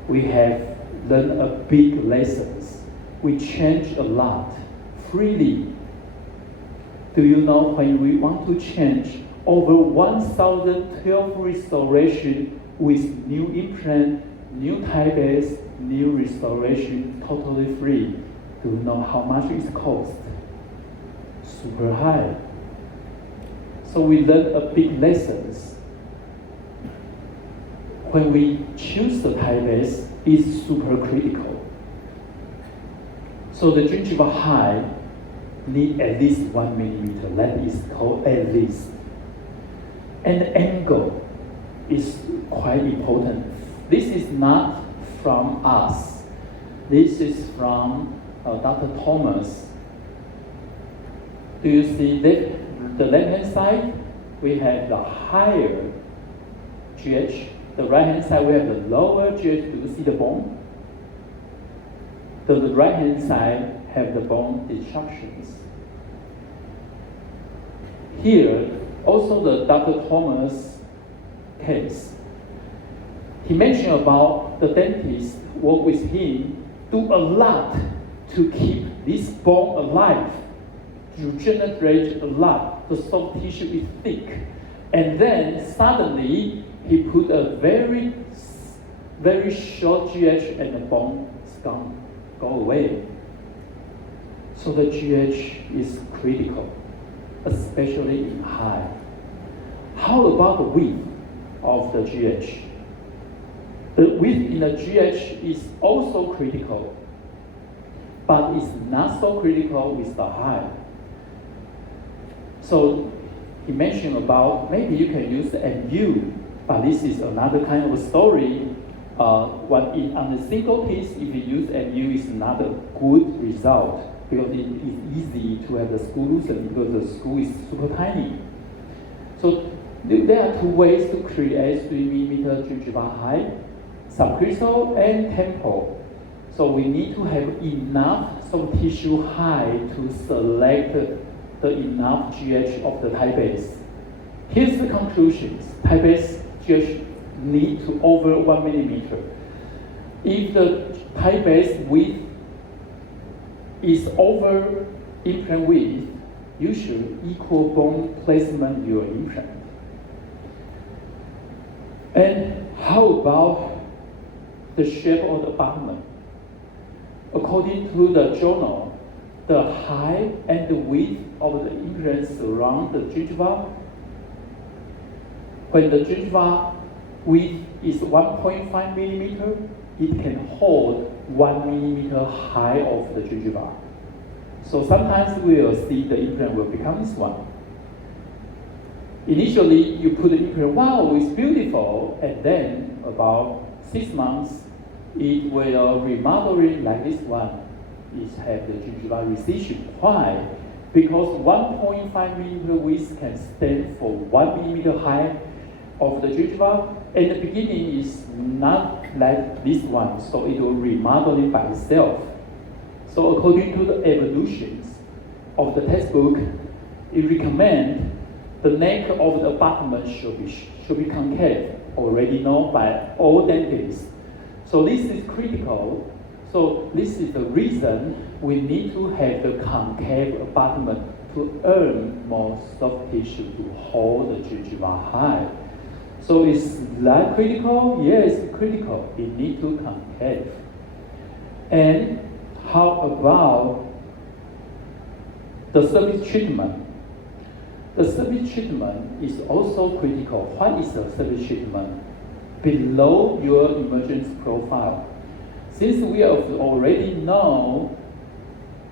we have learned a big lessons. We change a lot freely. Do you know when we want to change over 1,012 restoration with new implant, new Taipei, new restoration, totally free? Do you know how much it costs? Super high. So we learned a big lessons. When we choose the Taipei, it's super critical. So the gingiva height need at least 1 millimeter. That is called at least. And the angle is quite important. This is not from us. This is from Dr. Thomas. Do you see that? The left-hand side, we have the higher GH. The right-hand side, we have the lower GH. Do you see the bone? The right-hand side have the bone destructions. Here, also the Dr. Thomas case. He mentioned about the dentist work with him, do a lot to keep this bone alive, regenerate a lot. The soft tissue is thick. And then suddenly, he put a very, very short GH and the bone is gone, go away. So the GH is critical, especially in high. How about the width of the GH? The width in the GH is also critical, but it's not so critical with the high. So he mentioned about maybe you can use the MU, but this is another kind of story. On a single piece, if you use MU, is not a good result because it is easy to have the screw loosen because the screw is super tiny. So there are two ways to create 3 millimeter gingiva height, subcrestal and temporal. So we need to have enough soft tissue height to select the enough GH of the Taipei. Here's the conclusions. Taipei GH need to over 1 millimeter. If the Taipei width is over implant width, you should equal bone placement your implant. And how about the shape of the abutment? According to the journal, the height and the width of the implants around the gingiva, when the gingiva width is 1.5 millimeter, it can hold 1 millimeter high of the gingiva. So sometimes we will see the implant will become this one. Initially, you put the implant, wow, it's beautiful, and then about 6 months, it will remodeling like this one. It have the gingiva recession. Why? Because 1.5 millimeter width can stand for 1 millimeter high of the gingiva, and the beginning is not like this one, so it will remodeling by itself. So according to the evolutions of the textbook, it recommend the neck of the abutment should be concave, already known by all dentists. So this is critical. So this is the reason we need to have the concave abutment to earn more soft tissue to hold the gingiva high. So is that critical? Yes, critical. It needs to concave. And how about the service treatment? The service treatment is also critical. What is the service treatment? Below your emergence profile. Since we have already know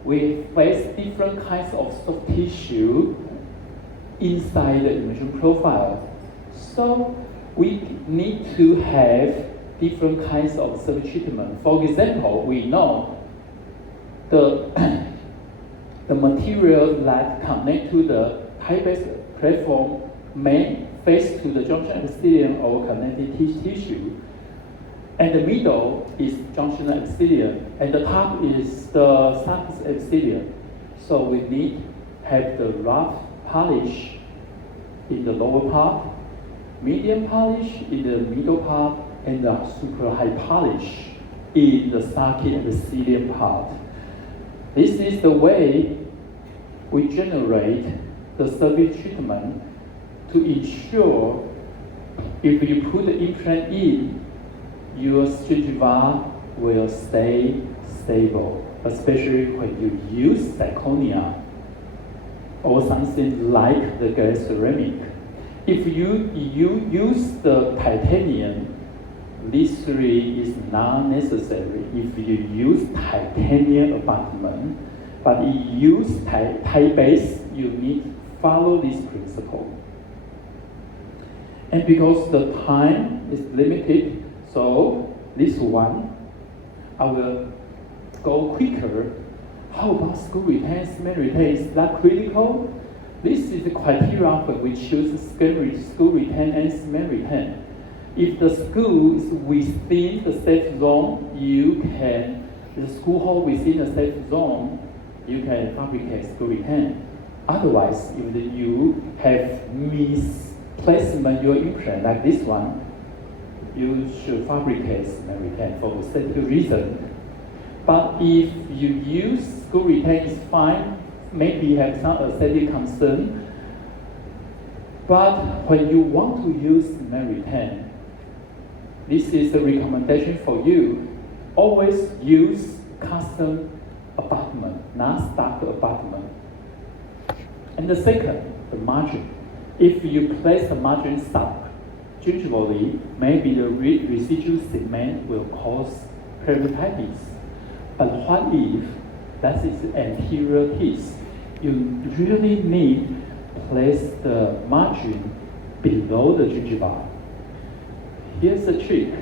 we face different kinds of soft tissue inside the emergent profile. So we need to have different kinds of service treatment. For example, we know the material that connect to the high-base platform may face to the junction epithelium or connective tissue. And the middle is junction epithelium, and the top is the surface epithelium. So we need to have the rough polish in the lower part, medium polish in the middle part, and the super high polish in the sulci epithelium part. This is the way we generate the service treatment to ensure if you put the implant in, your gingiva will stay stable, especially when you use zirconia or something like the glass ceramic. If you use the titanium, this three is not necessary. If you use titanium abutment, but you use Thai base, you need to follow this principle. And because the time is limited, so this one, I will go quicker. How about screw retain, cement retain? Is that critical? This is the criteria when we choose screw retain and cement retain. If the screw is within the safe zone, the screw hole within the safe zone, you can fabricate screw retain. Otherwise, if you have misplacement your implant like this one, you should fabricate cement retain for safety reason. But if you use screw retain, it's fine. Maybe you have some aesthetic concern. But when you want to use cement retain, this is a recommendation for you. Always use custom abutment, not stock abutment. And the second, the margin. If you place the margin subgingivally, maybe the residual cement will cause peritonitis. But what if that is anterior teeth? You really need to place the margin below the gingiva. Here's the trick.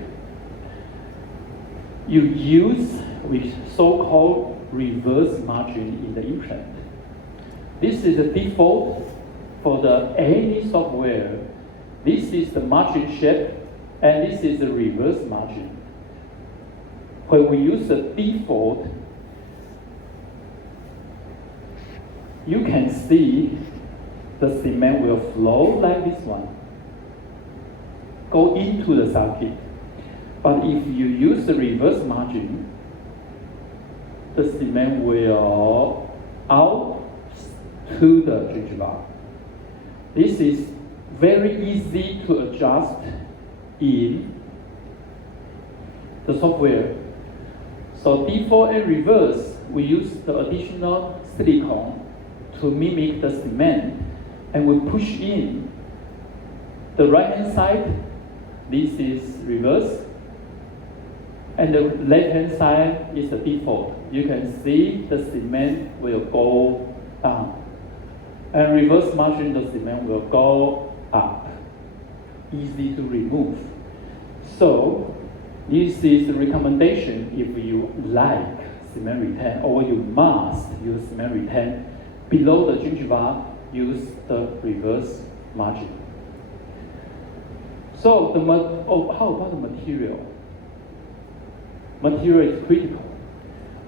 You use with so-called reverse margin in the implant. This is the default for any software. This is the margin shape, and this is the reverse margin. When we use the default, you can see the cement will flow like this one, go into the socket. But if you use the reverse margin, the cement will out to the gingiva. This is very easy to adjust in the software. So default and reverse, we use the additional silicone to mimic the cement, and we push in. The right hand side, this is reverse, and the left hand side is the default. You can see the cement will go down, and reverse margin, the cement will go up. Easy to remove. So this is the recommendation if you like cement retain, or you must use cement retain. Below the gingiva, use the reverse margin. So how about the material? Material is critical.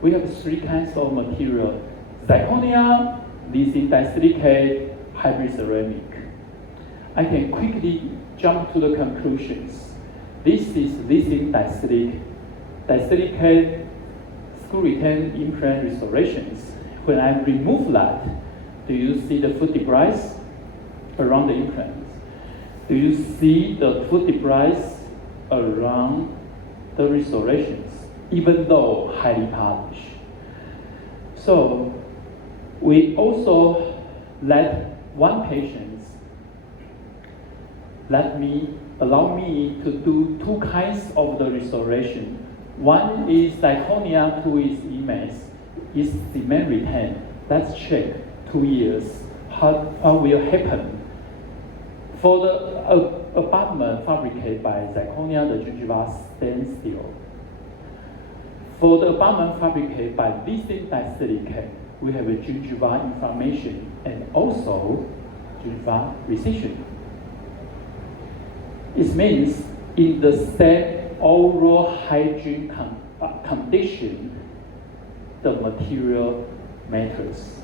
We have three kinds of material: zirconia, lithium disilicate, hybrid ceramic. I can quickly jump to the conclusions. This is lithium disilicate screw retain implant restorations. When I remove that, do you see the foot debris around the implants? Do you see the foot debris around the restorations? even though highly polished. So we also let one patient allow me to do two kinds of the restoration. One is zirconia, two is image. Is cement retained? Let's check 2 years. What will happen? For the abutment fabricated by zirconia, the gingiva stands still. For the abutment fabricated by lithium disilicate, we have a gingiva inflammation and also gingiva recession. It means in the same oral hygiene condition, the material matters.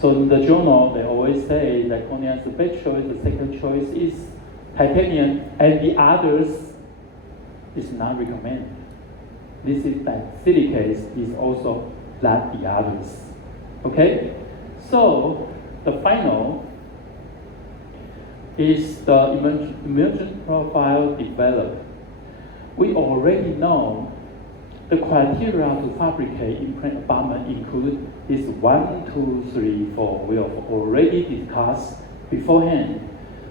So in the journal, they always say zirconia is the best choice, the second choice is titanium, and the others is not recommended. This is silicates is also not the others. Okay? So the final is the emergent profile developed. We already know the criteria to fabricate implant abutment include this 1, 2, 3, 4. We have already discussed beforehand.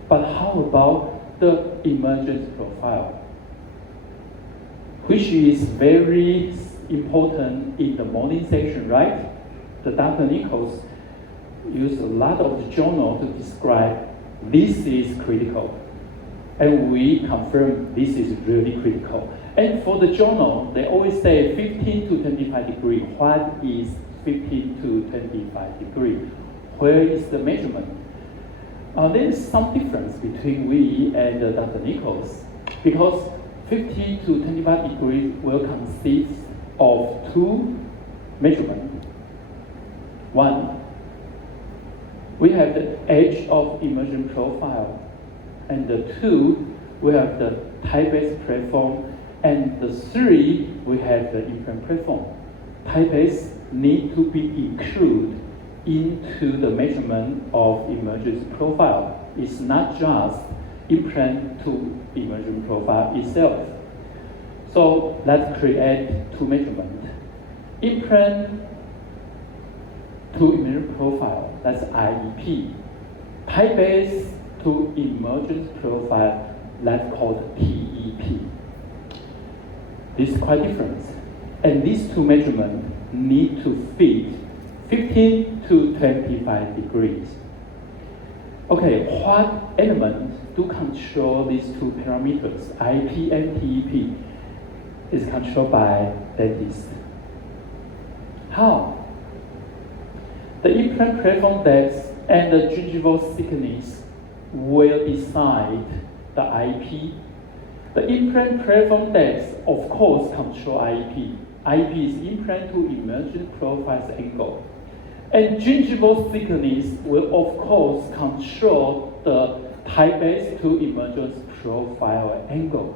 But how about the emergent profile, which is very important in the morning section, right? The Dr. Nichols used a lot of the journal to describe this is critical. And we confirm this is really critical. And for the journal, they always say 15 to 25 degrees. What is 15 to 25 degrees? Where is the measurement? There is some difference between we and Dr. Nichols, because 15 to 25 degrees will consist of two measurements. One, we have the edge of emergent profile, and the two, we have the type-based platform, and the three, we have the implant platform. Type-based need to be included into the measurement of emergent profile. It's not just implant to emergent profile itself. So let's create two measurements. Implant to emergent profile, that's IEP. Type-based to emergent profile, that's called TEP. This is quite different. And these two measurements need to fit 15 to 25 degrees. Okay, what elements do control these two parameters, IEP and TEP? Is controlled by dentist. How? The implant platform depth and the gingival thickness will decide the IEP. The implant platform depth, of course, control IEP. IEP is implant to emergent profile angle. And gingival thickness will, of course, control the type-based to emergent profile angle.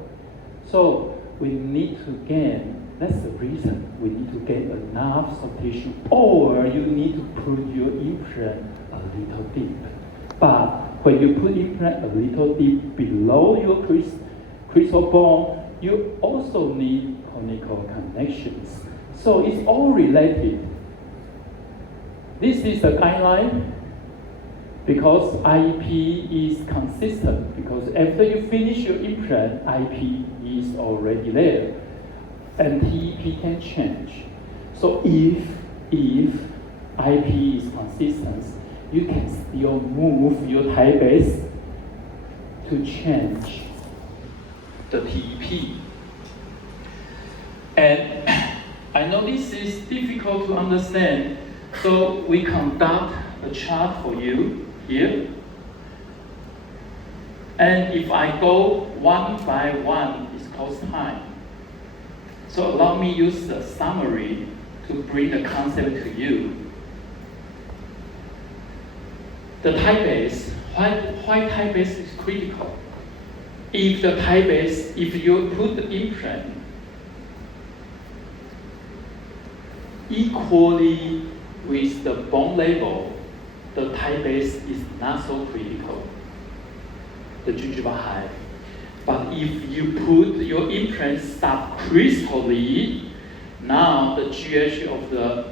So we need to gain, that's the reason, we need to gain enough soft tissue, or you need to put your implant a little deep. But when you put implant a little deep below your crystal bone, you also need conical connections. So it's all related. This is a guideline because IEP is consistent, because after you finish your implant, IEP is already there, and TEP can change. So if IEP is consistent, you can still move your type base to change the TEP. And I know this is difficult to understand, so we conduct a chart for you here. And if I go one by one, it costs time. So allow me use the summary to bring the concept to you. The type base, why type base is critical? If the type base, if you put the implant equally with the bone level, the type base is not so critical, the gingival height. But if you put your implant subcristally, now the GH of the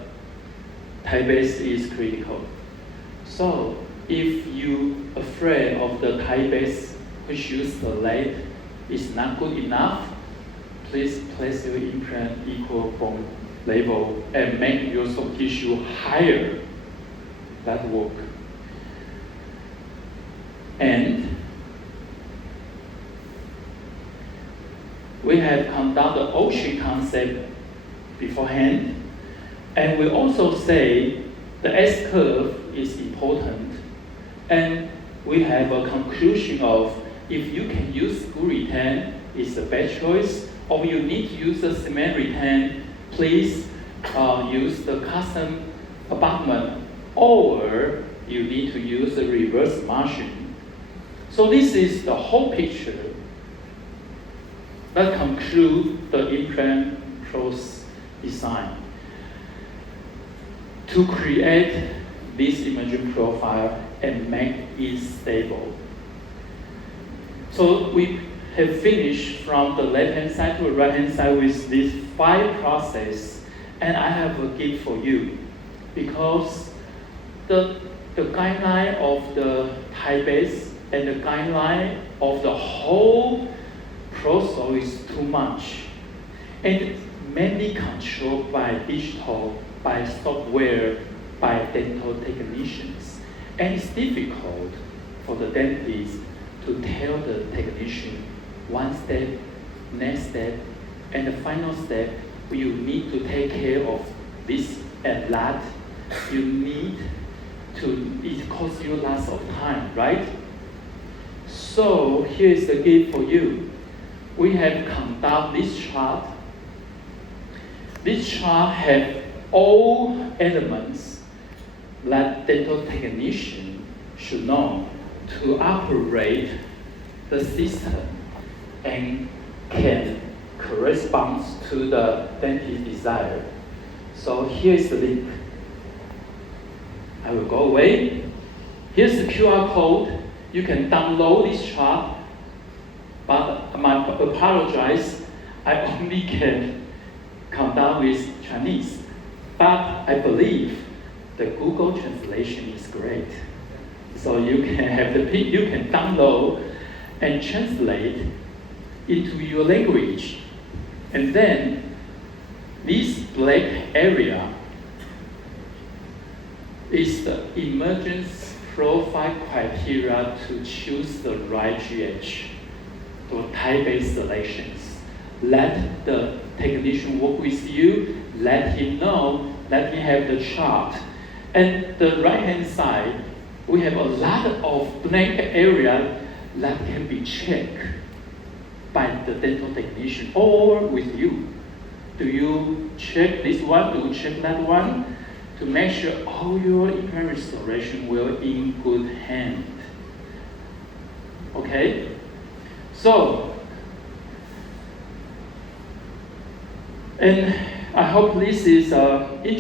Thai base is critical. So if you afraid of the Thai base which use the lead is not good enough, please place your implant equal bone level and make your soft tissue higher. That work. And we have conducted the ocean concept beforehand, and we also say the S-curve is important, and we have a conclusion of if you can use screw retain, it's the best choice, or you need to use the cement retain, please use the custom abutment, or you need to use the reverse margin. So this is the whole picture that concludes the implant process design. To create this imaging profile and make it stable. So we have finished from the left-hand side to the right-hand side with these 5 processes, and I have a gift for you because the guideline of the Thai base and the guideline of the whole process is too much, and mainly controlled by digital, by software, by dental technicians. And it's difficult for the dentist to tell the technician one step, next step, and the final step, you need to take care of this and that. You need to, it costs you lots of time, right? So here's the gift for you. We have conducted this chart. This chart has all elements that dental technician should know to operate the system and can correspond to the dentist desire. So here's the link. I will go away. Here's the QR code. You can download this chart, but I apologize, I only can conduct with Chinese. But I believe the Google translation is great. So you can have you can download and translate into your language. And then this black area is the emergence profile criteria to choose the right GH for Thai-based selections. Let the technician work with you, let him know, let him have the chart. And the right-hand side, we have a lot of blank area that can be checked by the dental technician or with you. Do you check this one? Do you check that one? To make sure all your implant restoration will in good hand. Okay? So, and I hope this is interesting.